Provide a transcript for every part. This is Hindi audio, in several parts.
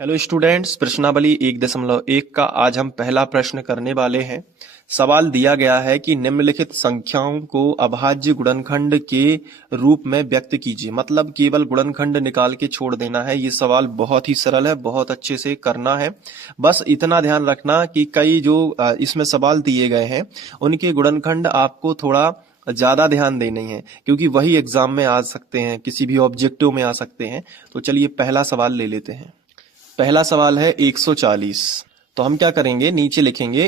हेलो स्टूडेंट्स, प्रश्नावली 1.1 का आज हम पहला प्रश्न करने वाले हैं। सवाल दिया गया है कि निम्नलिखित संख्याओं को अभाज्य गुणनखंड के रूप में व्यक्त कीजिए। मतलब केवल गुणनखंड निकाल के छोड़ देना है। ये सवाल बहुत ही सरल है, बहुत अच्छे से करना है। बस इतना ध्यान रखना कि कई जो इसमें सवाल दिए गए हैं उनके गुणनखंड आपको थोड़ा ज्यादा ध्यान देने हैं, क्योंकि वही एग्जाम में आ सकते हैं, किसी भी ऑब्जेक्टिव में आ सकते हैं। तो चलिए पहला सवाल ले लेते हैं। पहला सवाल है 140। तो हम क्या करेंगे, नीचे लिखेंगे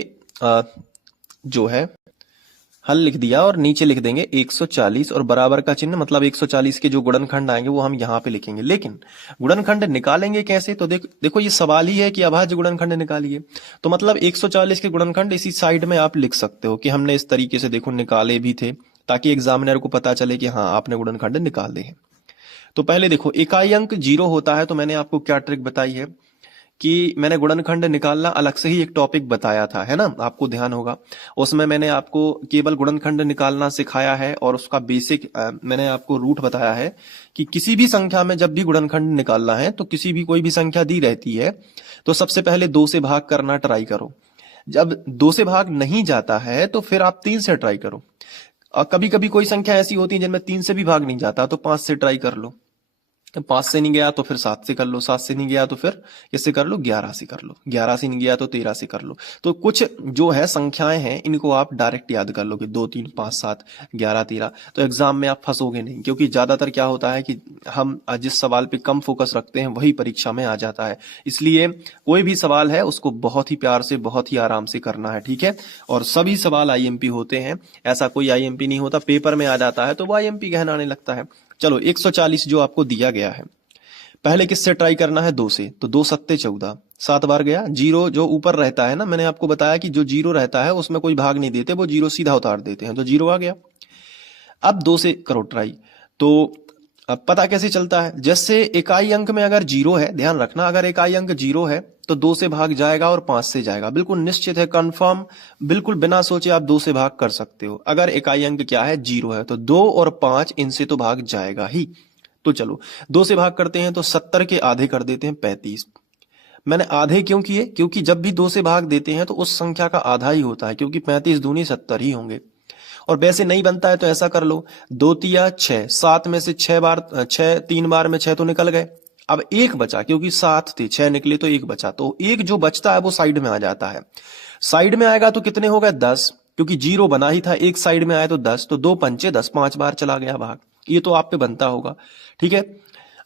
जो है हल लिख दिया और नीचे लिख देंगे 140 और बराबर का चिन्ह, मतलब 140 के जो गुणनखंड आएंगे वो हम यहाँ पे लिखेंगे। लेकिन गुणनखंड निकालेंगे कैसे? तो देखो ये सवाल ही है कि अभाज्य गुणनखंड निकालिए। तो मतलब 140 के गुणनखंड इसी साइड में आप लिख सकते हो कि हमने इस तरीके से देखो निकाले भी थे, ताकि एग्जामिनर को पता चले कि हाँ आपने गुणनखंड निकाले हैं। तो पहले देखो इकाई अंक 0 होता है, तो मैंने आपको क्या ट्रिक बताई है कि मैंने गुणनखंड निकालना अलग से ही एक टॉपिक बताया था, है ना, आपको ध्यान होगा। उसमें मैंने आपको केवल गुणनखंड निकालना सिखाया है और उसका बेसिक मैंने आपको रूट बताया है कि किसी भी संख्या में जब भी गुणनखंड निकालना है तो किसी भी कोई भी संख्या दी रहती है तो सबसे पहले 2 से भाग करना ट्राई करो। जब 2 से भाग नहीं जाता है तो फिर आप 3 से ट्राई करो। और कभी कभी कोई संख्या ऐसी होती है जिनमें 3 से भी भाग नहीं जाता तो 5 से ट्राई कर लो। 5 से नहीं गया तो फिर 7 से कर लो, 7 से नहीं गया तो फिर किससे कर लो, 11 से कर लो, 11 से नहीं गया तो 13 से कर लो। तो कुछ जो है संख्याएं हैं इनको आप डायरेक्ट याद कर लो कि 2 3 5 7 11 13। तो एग्जाम में आप फंसोगे नहीं, क्योंकि ज्यादातर क्या होता है कि हम जिस सवाल पे कम फोकस रखते हैं वही परीक्षा में आ जाता है। इसलिए कोई भी सवाल है उसको बहुत ही प्यार से, बहुत ही आराम से करना है, ठीक है। और सभी सवाल आईएमपी होते हैं, ऐसा कोई आईएमपी नहीं होता, पेपर में आ जाता है तो वो आईएमपी कहलाने लगता है। चलो 140 जो आपको दिया गया है, पहले किससे ट्राई करना है? 2 से। तो 2 सत्ते 14, 7 बार गया। जीरो जो ऊपर रहता है ना, मैंने आपको बताया कि जो जीरो रहता है उसमें कोई भाग नहीं देते, वो जीरो सीधा उतार देते हैं, तो जीरो आ गया। अब 2 से करो ट्राई। तो अब पता कैसे चलता है? जैसे इकाई अंक में अगर जीरो है, ध्यान रखना, अगर इकाई अंक जीरो है तो 2 से भाग जाएगा और 5 से जाएगा, बिल्कुल निश्चित है, कंफर्म, बिल्कुल बिना सोचे आप 2 से भाग कर सकते हो। अगर इकाई अंक क्या है, जीरो है, तो 2 और 5 इनसे तो भाग जाएगा ही। तो चलो 2 से भाग करते हैं तो 70 के आधे कर देते हैं 35। मैंने आधे क्यों किए? क्योंकि जब भी 2 से भाग देते हैं तो उस संख्या का आधा ही होता है, क्योंकि 35 दूनी 70 ही होंगे। और वैसे नहीं बनता है तो ऐसा कर लो, 2 तिया 6, 7 में से 6 बार 6, 3 बार में 6 तो निकल गए। अब एक बचा, क्योंकि 7 थे, 6 निकले तो एक बचा, तो एक जो बचता है वो साइड में आ जाता है। साइड में आएगा तो कितने हो गए? 10, क्योंकि जीरो बना ही था, एक साइड में आया तो 10, तो 2 पंचे 10, 5 बार चला गया भाग। ये तो आप पे बनता होगा, ठीक है।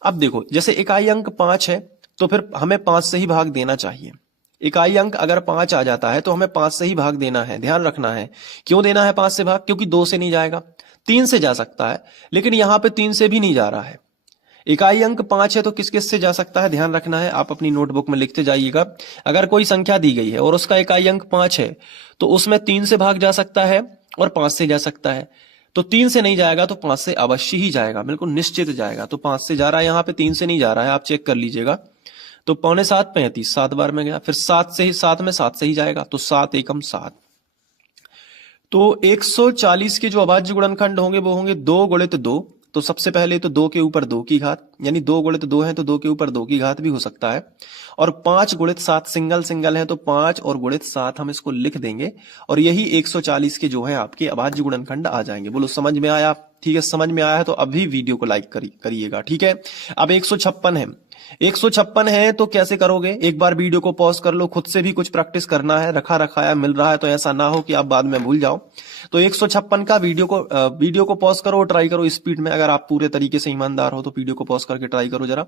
अब देखो जैसे इकाई अंक 5 है तो फिर हमें 5 से ही भाग देना चाहिए। इकाई अंक अगर 5 आ जाता है तो हमें 5 से ही भाग देना है, ध्यान रखना है। क्यों देना है 5 से भाग? क्योंकि 2 से नहीं जाएगा, 3 से जा सकता है, लेकिन यहां पे 3 से भी नहीं जा रहा है। इकाई अंक 5 है तो किस किस से जा सकता है, ध्यान रखना है, आप अपनी नोटबुक में लिखते जाइएगा। अगर कोई संख्या दी गई है और उसका इकाई अंक 5 है तो उसमें 3 से भाग जा सकता है और 5 से जा सकता है। तो 3 से नहीं जाएगा तो 5 से अवश्य ही जाएगा, बिल्कुल निश्चित जाएगा। तो 5 से जा रहा है, यहाँ पे 3 से नहीं जा रहा है, आप चेक कर लीजिएगा। तो 6.75 35, 7 बार में गया, फिर 7 से ही, 7 में 7 से ही जाएगा, तो 7 एकम 7। तो 140 के जो अभाज्य गुणनखंड होंगे वो होंगे 2 गुणित 2। तो सबसे पहले तो 2 के ऊपर 2 की घात, यानी 2 गुणित 2 है तो 2 के ऊपर 2 की घात भी हो सकता है। और 5 गुणित 7, सिंगल सिंगल है तो 5 और गुणित 7 हम इसको लिख देंगे, और यही 140 के जो है आपके अभाज्य गुणनखंड आ जाएंगे। बोलो समझ में आया? ठीक है, समझ में आया है तो अभी वीडियो को लाइक करिएगा, ठीक है। अब 156 है, 156 है तो कैसे करोगे? एक बार वीडियो को पॉज कर लो, खुद से भी कुछ प्रैक्टिस करना है, रखा रखाया मिल रहा है तो ऐसा ना हो कि आप बाद में भूल जाओ। तो 156 का वीडियो को पॉज करो, ट्राई करो स्पीड में। अगर आप पूरे तरीके से ईमानदार हो तो वीडियो को पॉज करके ट्राई करो जरा।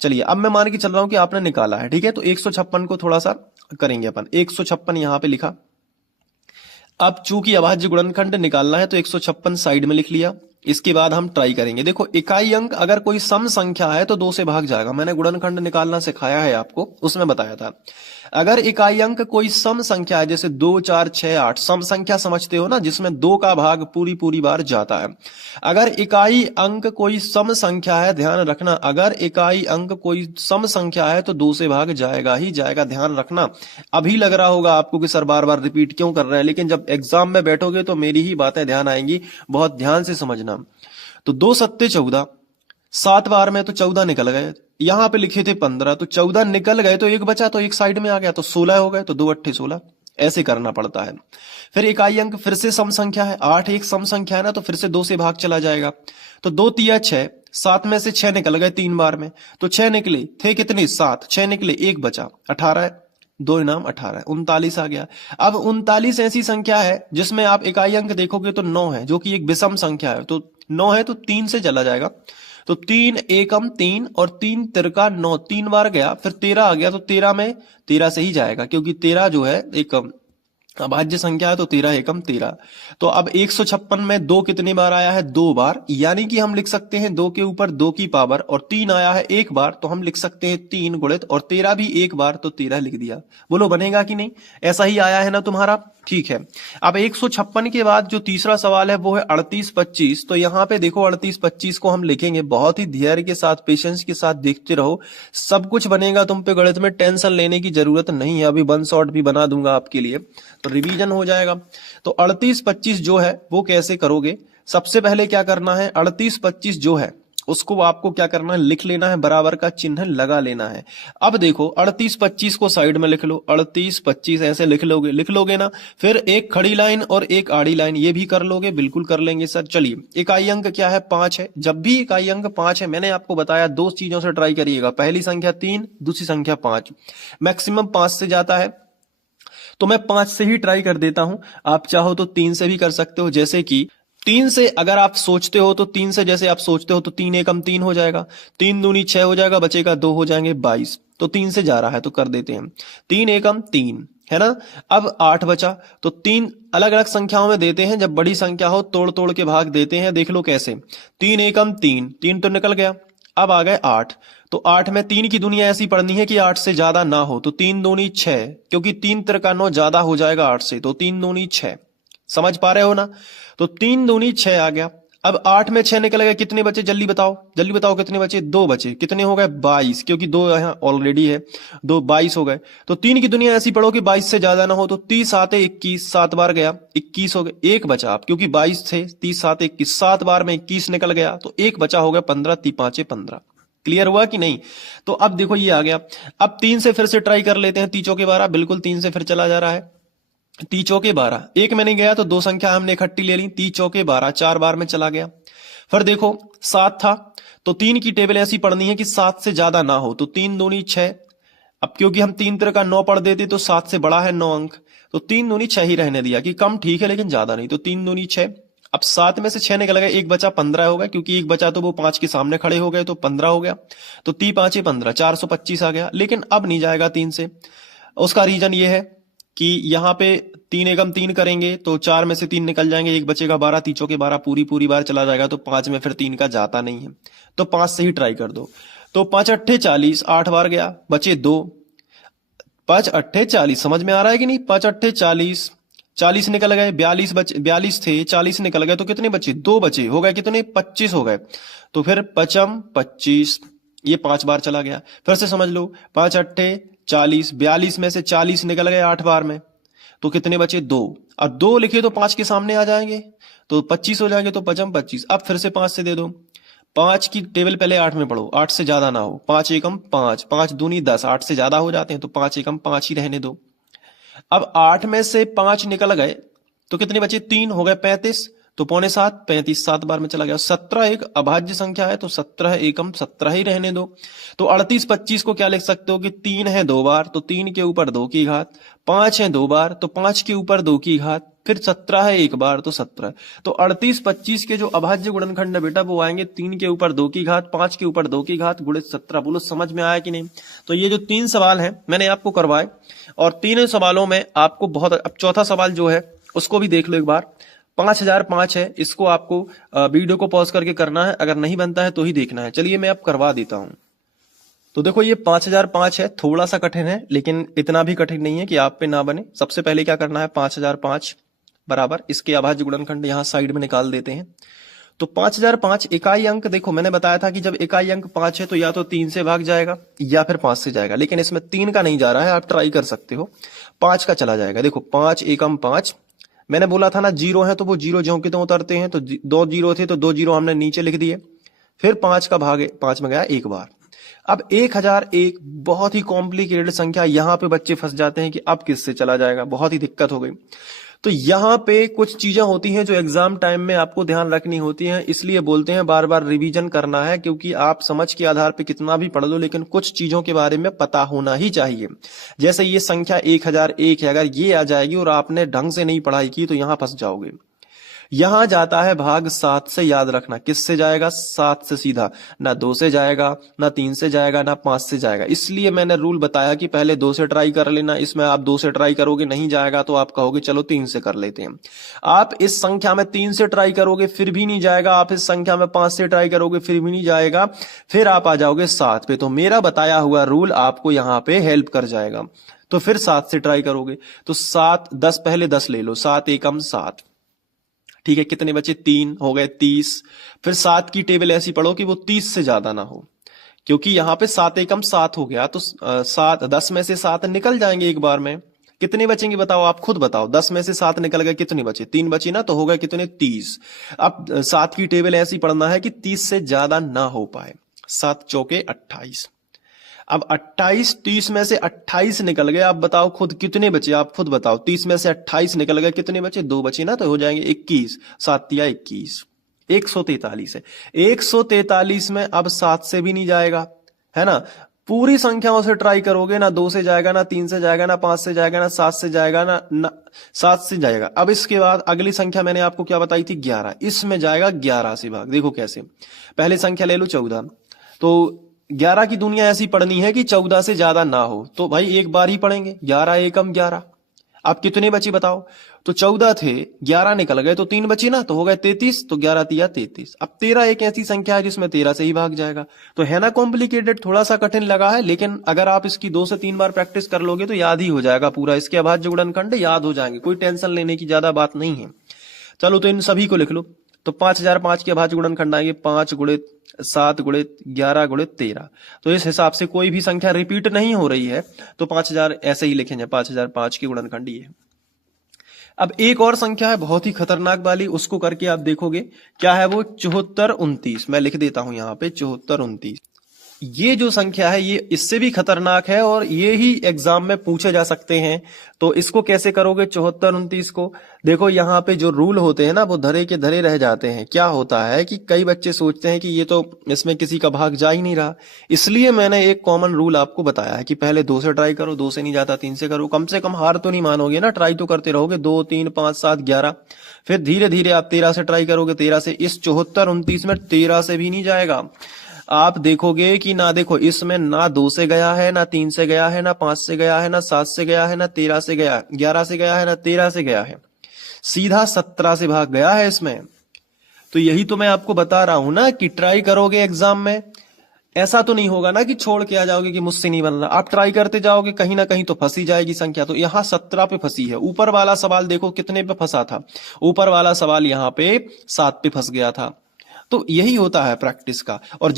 चलिए अब मैं मान के चल रहा हूं कि आपने निकाला है, ठीक है। तो 156 को थोड़ा सा करेंगे अपन। 156 यहां पे लिखा। अब चूंकि अभाज्य गुणनखंड निकालना है तो 156 साइड में लिख लिया। इसके बाद हम ट्राई करेंगे। देखो इकाई अंक अगर कोई सम संख्या है तो 2 से भाग जाएगा, मैंने गुणनखंड निकालना सिखाया है आपको, उसमें बताया था। अगर इकाई अंक कोई सम संख्या है, जैसे 2 4 6 8, सम संख्या समझते हो ना, जिसमें 2 का भाग पूरी पूरी बार जाता है। अगर इकाई अंक कोई सम संख्या है, ध्यान रखना, अगर इकाई अंक कोई सम संख्या है तो 2 से भाग जाएगा ही जाएगा, ध्यान रखना। अभी लग रहा होगा आपको कि सर बार बार रिपीट क्यों कर रहे हैं, लेकिन जब एग्जाम में बैठोगे तो मेरी ही बातें ध्यान आएंगी, बहुत ध्यान से समझना। तो 2 सत्ते 14, 7 बार में तो 14 निकल गए, यहां पे लिखे थे 15, तो 14 निकल गए तो एक बचा, तो एक साइड में आ गया, तो 16 हो गए, तो 2 अट्ठे 16। ऐसे करना पड़ता है। फिर इकाई अंक फिर से सम संख्या है, 8 एक सम संख्या है ना, तो फिर से 2 से भाग चला जाएगा। तो 2 तिया 6, 7 में से 6 निकल गए 3 बार में, तो 6 निकले थे कितने 7, 6 निकले एक बचा 18 है, 2 इनाम 18, 39 आ गया। अब 39 ऐसी संख्या है जिसमें आप इकाई अंक देखोगे तो 9 है, जो कि एक विषम संख्या है, तो 9 है तो 3 से चला जाएगा, तो 3 एकम 3 और 3 तिरका 9, 3 बार गया, फिर 13 आ गया, तो 13 में 13 से ही जाएगा, क्योंकि 13 जो है एक अभाज्य संख्या है, तो 13 एकम 13। तो अब 156 में 2 कितनी बार आया है, 2 बार, यानी कि हम लिख सकते हैं 2 के ऊपर 2 की पावर, और 3 आया है एक बार, तो हम लिख सकते हैं 3 गुणित, और 13 भी एक बार, तो 13 लिख दिया। बोलो बनेगा कि नहीं? ऐसा ही आया है ना तुम्हारा? ठीक है। अब 156 के बाद जो तीसरा सवाल है वो है 38-25। तो यहाँ पे देखो 38-25 को हम लिखेंगे, बहुत ही धैर्य के साथ, पेशेंस के साथ देखते रहो, सब कुछ बनेगा, तुम पे गणित में टेंशन लेने की जरूरत नहीं है। अभी 1 शॉट भी बना दूंगा आपके लिए, तो रिवीजन हो जाएगा। तो 38-25 जो है वो कैसे करोगे? सबसे पहले क्या करना है, 38-25 जो है उसको आपको क्या करना है, लिख लेना है, बराबर का चिन्ह लगा लेना है। अब देखो 38-25 को साइड में लिख लो, 38-25 ऐसे लिख लोगे ना, फिर एक खड़ी लाइन और एक आड़ी लाइन, ये भी कर लोगे? बिल्कुल कर लेंगे सर। चलिए, इकाई अंक क्या है, 5 है। जब भी इकाई अंक 5 है, मैंने आपको बताया 2 चीजों से ट्राई करिएगा, पहली संख्या 3, दूसरी संख्या 5, मैक्सिमम 5 से जाता है, तो मैं 5 से ही ट्राई कर देता हूं। आप चाहो तो 3 से भी कर सकते हो, जैसे कि 3 से अगर आप सोचते हो तो 3 से जैसे आप सोचते हो तो 3 एकम 3 हो जाएगा, 3 दूनी 6 हो जाएगा, बचेगा 2 हो जाएंगे 22, तो 3 से जा रहा है तो कर देते हैं, 3 एकम 3 है ना। अब 8 बचा, तो 3 अलग अलग संख्याओं में देते हैं, जब बड़ी संख्या हो तोड़ तोड़ के भाग देते हैं। देख लो कैसे, 3 एकम 3, 3 तो निकल गया, अब आ गए 8, तो 8 में 3 की दुनिया ऐसी पढ़नी है कि 8 से ज्यादा ना हो, तो 3 दूनी 6, क्योंकि 3 तिरका 9 ज्यादा हो जाएगा 8 से, तो 3 दूनी 6। समझ पा रहे हो ना? तो 3 दूनी 6 आ गया। अब 8 में 6 निकल गए, कितने बचे जल्दी बताओ, जल्दी बताओ कितने बचे? 2 बचे, कितने हो गए 22, क्योंकि 2 यहाँ ऑलरेडी है, 2 22 हो गए। तो 3 की दुनिया ऐसी पढ़ो कि 22 से ज्यादा ना हो, तो 30 7 21, 7 बार गया 21 हो गए, एक बचा, आप क्योंकि 22 थे, 30 7 21, 7 बार में 21 निकल गया, तो एक बचा हो गया 15, 3 5 15। क्लियर हुआ कि नहीं? तो अब देखो ये आ गया। अब 3 से फिर से ट्राई कर लेते हैं, 3 चौके 12, बिल्कुल 3 से फिर चला जा रहा है, 3 चौके 12, एक में नहीं गया तो 2 संख्या हमने इकट्ठी ले ली, 3 चौके 12, 4 बार में चला गया। फिर देखो 7 था, तो 3 की टेबल ऐसी पढ़नी है कि 7 से ज्यादा ना हो, तो 3 दूनी 6, अब क्योंकि हम 3 तरह का 9 पढ़ देते तो 7 से बड़ा है 9 अंक, तो 3 दूनी 6 ही रहने दिया कि कम ठीक है लेकिन ज्यादा नहीं, तो 3 दूनी 6। अब 7 में से 6 निकल गए, एक बचा 15 हो गया, क्योंकि एक बचा तो वो 5 के सामने खड़े हो गए, तो 15 हो गया, तो 3 5 15, 425 आ गया। लेकिन अब नहीं जाएगा 3 से, उसका रीजन ये है कि यहाँ पे 3 एकम 3 करेंगे तो 4 में से 3 निकल जाएंगे, एक बचेगा 12, 3 चौके 12 पूरी बार चला जाएगा, तो 5 में फिर 3 का जाता नहीं है, तो 5 से ही ट्राई कर दो। तो 5 अट्ठे 40, 8 बार गया, बचे 2, 5 अट्ठे 40, समझ में आ रहा है कि नहीं? 5 अट्ठे 40, 40 निकल गए, 42 थे, 40 निकल गए, तो कितने बचे? 2 बचे, हो गए कितने? 25 हो गए, तो फिर 5 25, ये 5 बार चला गया। फिर से समझ लो, 5 अट्ठे 40, 42 में से 40 निकल गए 8 बार में, तो कितने बचे? 2, अब 2 लिखे तो 5 के सामने आ जाएंगे, तो 25 हो जाएंगे, तो 5 25। अब फिर से 5 से दे दो, 5 की टेबल पहले 8 में पढ़ो, 8 से ज्यादा ना हो, 5 एकम 5, 5 दूनी 10, 8 से ज्यादा हो जाते हैं, तो 5 एकम 5 ही रहने दो। अब 8 में से 5 निकल गए, तो कितने बचे? 3 हो गए 35, तो 6.75, 35 7 बार में चला गया। 17 एक अभाज्य संख्या है, तो 17 एकम 17 ही रहने दो। तो 38-25 को क्या लिख सकते हो कि 3 है 2 बार, तो 3 के ऊपर 2 की घात, 5 है 2 बार, तो 5 के ऊपर 2 की घात, फिर 17 है 1 बार, तो 17। तो 38-25 के जो अभाज्य गुणनखंड है बेटा वो आएंगे 3 के ऊपर 2 की घात, 5 के ऊपर 2 की घात गुणित 17। बोलो समझ में आया कि नहीं? तो ये जो 3 सवाल हैं मैंने आपको करवाए, और तीनों सवालों में आपको बहुत, अब चौथा सवाल जो है उसको भी देख लो एक बार। 5005 है, इसको आपको वीडियो को पॉज करके करना है, अगर नहीं बनता है तो ही देखना है। चलिए मैं अब करवा देता हूं। तो देखो ये 5005 है, थोड़ा सा कठिन है लेकिन इतना भी कठिन नहीं है कि आप पे ना बने। सबसे पहले क्या करना है, 5005 बराबर इसके अभाज्य गुणनखंड यहां साइड में निकाल देते हैं। तो 5005 इकाई अंक, देखो मैंने बताया था कि जब इकाई अंक 5 है तो या तो 3 से भाग जाएगा या फिर 5 से जाएगा, लेकिन इसमें 3 का नहीं जा रहा है, आप ट्राई कर सकते हो, 5 का चला जाएगा। देखो 5 एकम 5, मैंने बोला था ना 0 है तो वो 0 ज्यों के त्यों उतरते हैं, तो 2 0 थे तो 2 0 हमने नीचे लिख दिए, फिर 5 का भाग 5 में गया 1 बार। अब 1001 बहुत ही कॉम्प्लिकेटेड संख्या, यहां पे बच्चे फंस जाते हैं कि अब किससे चला जाएगा, बहुत ही दिक्कत हो गई। तो यहां पे कुछ चीजें होती हैं जो एग्जाम टाइम में आपको ध्यान रखनी होती हैं, इसलिए बोलते हैं बार बार रिवीजन करना है, क्योंकि आप समझ के आधार पे कितना भी पढ़ लो लेकिन कुछ चीजों के बारे में पता होना ही चाहिए। जैसे ये संख्या 1001 है, अगर ये आ जाएगी और आपने ढंग से नहीं पढ़ाई की तो यहां फंस जाओगे। यहां जाता है भाग 7 से, याद रखना किससे जाएगा, 7 से सीधा, ना 2 से जाएगा, ना 3 से जाएगा, ना 5 से जाएगा। इसलिए मैंने रूल बताया कि पहले 2 से ट्राई कर लेना। इसमें आप 2 से ट्राई करोगे, नहीं जाएगा तो आप कहोगे चलो 3 से कर लेते हैं। आप इस संख्या में 3 से ट्राई करोगे फिर भी नहीं जाएगा, आप इस संख्या में 5 से ट्राई करोगे फिर भी नहीं जाएगा, फिर आप आ जाओगे 7 पे। तो मेरा बताया हुआ रूल आपको यहां पे हेल्प कर जाएगा। तो फिर 7 से ट्राई करोगे तो 7 10, पहले 10 ले लो, 7 एकम 7, ठीक है, कितने बचे, 3 हो गए, 30। फिर 7 की टेबल ऐसी पढ़ो कि वो 30 से ज्यादा ना हो, क्योंकि यहां पे 7 एकम 7 हो गया तो 7 10 में से 7 निकल जाएंगे एक बार में। कितने बचेंगे बताओ, आप खुद बताओ, 10 में से 7 निकल गए, कितने बचे, 3 बचे ना, तो हो गए कितने, 30। अब 7 की टेबल ऐसी पढ़ना है कि 30 से ज्यादा ना हो पाए। 7 चौके 28। अब 28, 30 में से 28 निकल गए, आप बताओ खुद कितने बचे, आप खुद बताओ, 30 में से 28 निकल गए, कितने बचे, 2 बचे ना, तो हो जाएंगे 21। 7 तिया 21, 143 है। 143 में अब 7 से भी नहीं जाएगा, है ना। पूरी संख्याओं से ट्राई करोगे, ना 2 से जाएगा, ना 3 से जाएगा, ना 5 से जाएगा, ना 7 से जाएगा, ना 7 से जाएगा। अब इसके बाद अगली संख्या मैंने आपको क्या बताई थी, 11, इसमें जाएगा 11 से भाग। देखो कैसे, पहले संख्या ले लो 14, तो 11 की दुनिया ऐसी पढ़नी है कि 14 से ज्यादा ना हो, तो भाई एक बार ही पढ़ेंगे, 11 एकम 11। अब कितने बचे बताओ, तो 14 थे, 11 निकल गए तो 3 बचे ना, तो हो गए 33, तो 11 तिया 33। अब 13 एक ऐसी संख्या है जिसमें 13 से ही भाग जाएगा। तो है ना कॉम्प्लिकेटेड, थोड़ा सा कठिन लगा है, लेकिन अगर आप इसकी 2 से 3 बार प्रैक्टिस कर लोगे तो याद ही हो जाएगा पूरा, इसके अभाज्य गुणनखंड याद हो जाएंगे, कोई टेंशन लेने की ज्यादा बात नहीं है। चलो तो इन सभी को लिख लो। तो 5005 के अभाज्य गुणनखंड आएंगे 5 गुणित 7 गुणित 11 गुणित 13। तो इस हिसाब से कोई भी संख्या रिपीट नहीं हो रही है, तो 5000 ऐसे ही लिखेंगे, 5005 की गुणनखंड ये है। अब एक और संख्या है बहुत ही खतरनाक वाली, उसको करके आप देखोगे क्या है वो, 7429। मैं लिख देता हूं यहां पे 7429। ये जो संख्या है ये इससे भी खतरनाक है और ये ही एग्जाम में पूछे जा सकते हैं। तो इसको कैसे करोगे 7429 को, देखो यहाँ पे जो रूल होते हैं ना वो धरे के धरे रह जाते हैं। क्या होता है कि कई बच्चे सोचते हैं कि ये तो इसमें किसी का भाग जा ही नहीं रहा, इसलिए मैंने एक कॉमन रूल आपको बताया है कि पहले 2 से ट्राई करो, 2 से नहीं जाता 3 से करो, कम से कम हार तो नहीं मानोगे ना, ट्राई तो करते रहोगे, 2 3 5 7 11। फिर धीरे धीरे आप 13 से ट्राई करोगे, 13 से, इस 7429 में 13 से भी नहीं जाएगा। आप देखोगे कि ना, देखो इसमें ना 2 से गया है, ना 3 से गया है, ना 5 से गया है, ना 7 से गया है, ना 13 से गया, 11 से गया है, ना 13 से गया है, सीधा 17 से भाग गया है इसमें। तो यही तो मैं आपको बता रहा हूं ना कि ट्राई करोगे एग्जाम में, ऐसा तो नहीं होगा ना कि छोड़ के आ जाओगे कि मुझसे नहीं बन रहा, आप ट्राई करते जाओगे, कहीं ना कहीं तो फंसी जाएगी संख्या। तो यहाँ 17 पे फंसी है। ऊपर वाला सवाल देखो कितने पे फंसा था, ऊपर वाला सवाल यहाँ पे 7 पे फंस गया था। तो यही होता है प्रैक्टिस का। और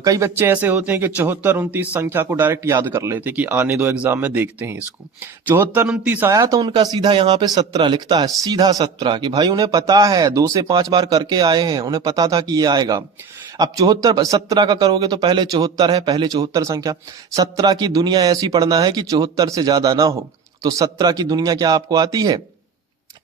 कई बच्चे ऐसे होते हैं कि 7429 संख्या को डायरेक्ट याद कर लेते कि आने दो एग्जाम में देखते हैं इसको। 7429 आया तो उनका सीधा यहाँ पे 17 लिखता है, सीधा 17, कि भाई उन्हें पता है, 2 से 5 बार करके आए हैं, उन्हें पता था कि ये आएगा। अब 74 17 का करोगे तो पहले 74 है, पहले 74 संख्या, 17 की दुनिया ऐसी पढ़ना है कि 74 से ज्यादा ना हो। तो 17 की दुनिया क्या आपको आती है,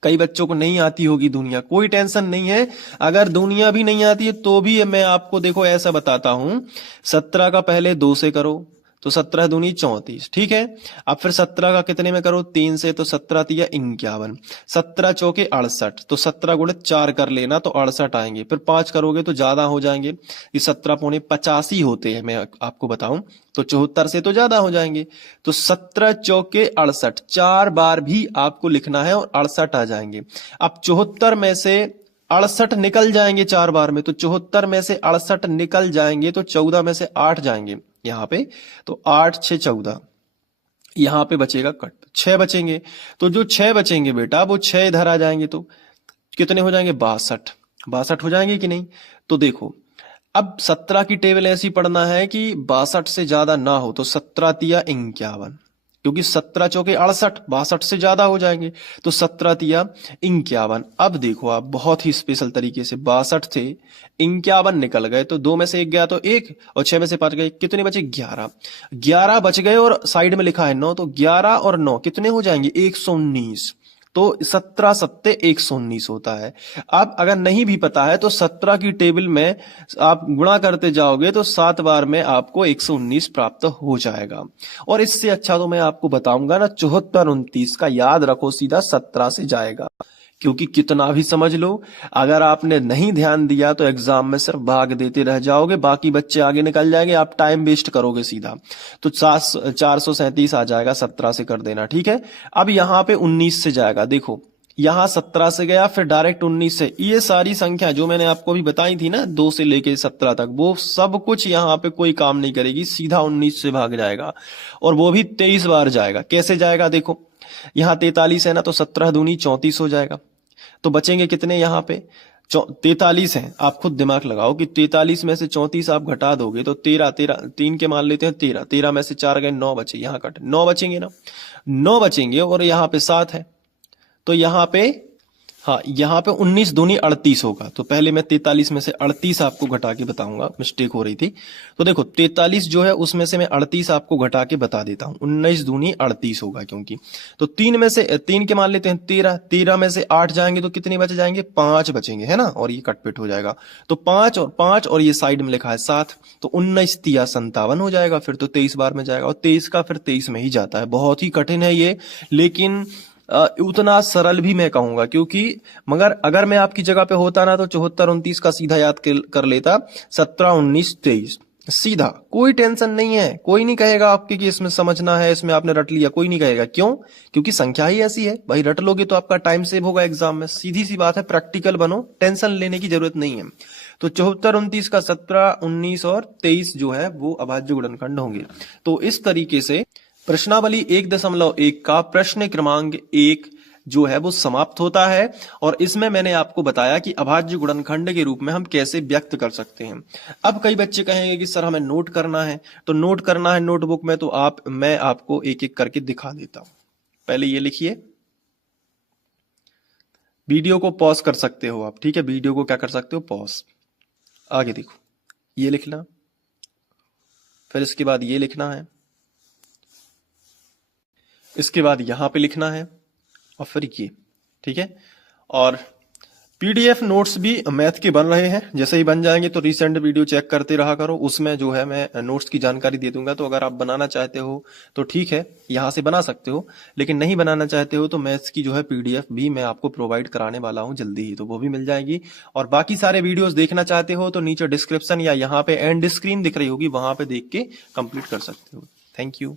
कई बच्चों को नहीं आती होगी दुनिया, कोई टेंशन नहीं है। अगर दुनिया भी नहीं आती है तो भी मैं आपको देखो ऐसा बताता हूं, 17 का पहले 2 से करो तो 17 दूनी 34, ठीक है। अब फिर 17 का कितने में करो, 3 से, तो 17 तिया 51, 17 चौके 68, तो 17 गुणित 4 कर लेना तो 68 आएंगे। फिर 5 करोगे तो ज्यादा हो जाएंगे, ये 17 पौने 85 होते हैं, मैं आपको बताऊं तो 74 से तो ज्यादा हो जाएंगे। तो 17 चौके 68, 4 बार भी आपको लिखना है और 68 आ जाएंगे। अब 74 में से 68 निकल जाएंगे 4 बार में, तो 74 में से 68 निकल जाएंगे तो 14 में से 8 जाएंगे यहाँ पे, तो 8 6 14, यहाँ पे बचेगा कट, 6 बचेंगे। तो जो 6 बचेंगे बेटा वो 6 इधर आ जाएंगे, तो कितने हो जाएंगे, 62, 62 हो जाएंगे कि नहीं। तो देखो अब 17 की टेबल ऐसी पढ़ना है कि 62 से ज्यादा ना हो, तो 17 तिया 51, क्योंकि 17 चौके 68, 62 से ज्यादा हो जाएंगे। तो 17 तिया 51। अब देखो आप बहुत ही स्पेशल तरीके से 62 से 51 निकल गए, तो 2 में से 1 गया तो 1, और 6 में से 5 गए, कितने बचे? 11। 11 बच गए और साइड में लिखा है 9, तो 11 और 9 कितने हो जाएंगे? 119। तो 17 सत्ते 119 होता है। अब अगर नहीं भी पता है तो 17 की टेबल में आप गुणा करते जाओगे तो 7 बार में आपको 119 प्राप्त हो जाएगा। और इससे अच्छा तो मैं आपको बताऊंगा ना, 74 29 का याद रखो, सीधा 17 से जाएगा। क्योंकि कितना भी समझ लो, अगर आपने नहीं ध्यान दिया तो एग्जाम में सिर्फ भाग देते रह जाओगे, बाकी बच्चे आगे निकल जाएंगे, आप टाइम वेस्ट करोगे सीधा। तो 437 आ जाएगा, 17 से कर देना, ठीक है। अब यहाँ पे 19 से जाएगा, देखो यहाँ 17 से गया, फिर डायरेक्ट 19 से। ये सारी संख्या जो मैंने आपको भी बताई थी ना, 2 से लेके 17 तक, वो सब कुछ यहाँ पे कोई काम नहीं करेगी, सीधा 19 से भाग जाएगा। और वो भी 23 बार जाएगा। कैसे जाएगा? देखो यहाँ 43 है ना, तो 17 दूनी 34 हो जाएगा। तो बचेंगे कितने यहाँ पे? 43 है। आप खुद दिमाग लगाओ कि 43 में से 34 आप घटा दोगे तो 13, 3 के मान लेते हैं 13, 13 में से 4 गए, 9 बचे, यहाँ कट 9 बचेंगे ना, 9 बचेंगे। और यहाँ पे 7 है, तो यहाँ पे हाँ, यहाँ पे 19 दूनी 38 होगा। तो पहले मैं 43 में से 38 आपको घटा के बताऊंगा, मिस्टेक हो रही थी। तो देखो 43 जो है उसमें से मैं 38 आपको घटा के बता देता हूँ। 19 दूनी 38 होगा, क्योंकि तो 3 में से 3 के मान लेते हैं 13, 13 में से 8 जाएंगे तो कितने बच जाएंगे? 5 बचेंगे, है ना। और ये कटपिट हो जाएगा, तो 5 और 5, और ये साइड में लिखा है 7, तो 19 तिया 57 हो जाएगा। फिर तो 23 बार में जाएगा, और 23 का फिर 23 में ही जाता है। बहुत ही कठिन है ये, लेकिन उतना सरल भी मैं कहूंगा, क्योंकि मगर अगर मैं आपकी जगह पे होता ना तो 74 29 का सीधा याद कर लेता, 17 19 23 सीधा, कोई टेंशन नहीं है। कोई नहीं कहेगा आपके कि इसमें समझना है, इसमें आपने रट लिया, कोई नहीं कहेगा। क्यों? क्योंकि संख्या ही ऐसी है भाई, रट लोगे तो आपका टाइम सेव होगा एग्जाम में। सीधी सी बात है, प्रैक्टिकल बनो, टेंशन लेने की जरूरत नहीं है। तो 74 29 का 17 19 और 23 जो है वो अभाज्य गुणनखंड होंगे। तो इस तरीके से प्रश्नावली 1.1 का प्रश्न क्रमांक 1 जो है वो समाप्त होता है। और इसमें मैंने आपको बताया कि अभाज्य गुणनखंड के रूप में हम कैसे व्यक्त कर सकते हैं। अब कई बच्चे कहेंगे कि सर हमें नोट करना है, तो नोट करना है नोटबुक में, तो मैं आपको एक एक करके दिखा देता हूं। पहले ये लिखिए, वीडियो को पॉज कर सकते हो आप, ठीक है। वीडियो को क्या कर सकते हो? पॉज। आगे देखो, ये लिखना, फिर इसके बाद ये लिखना है, इसके बाद यहां पे लिखना है, और फिर ये, ठीक है। और पीडीएफ नोट्स भी मैथ के बन रहे हैं, जैसे ही बन जाएंगे तो रिसेंट वीडियो चेक करते रहा करो, उसमें जो है मैं नोट्स की जानकारी दे दूंगा। तो अगर आप बनाना चाहते हो तो ठीक है, यहां से बना सकते हो, लेकिन नहीं बनाना चाहते हो तो मैथ्स की जो है पीडीएफ भी मैं आपको प्रोवाइड कराने वाला हूं जल्दी ही, तो वो भी मिल जाएगी। और बाकी सारे वीडियोस देखना चाहते हो तो नीचे डिस्क्रिप्शन या यहाँ पे एंड स्क्रीन दिख रही होगी, वहां पे देख के कंप्लीट कर सकते हो। Thank you.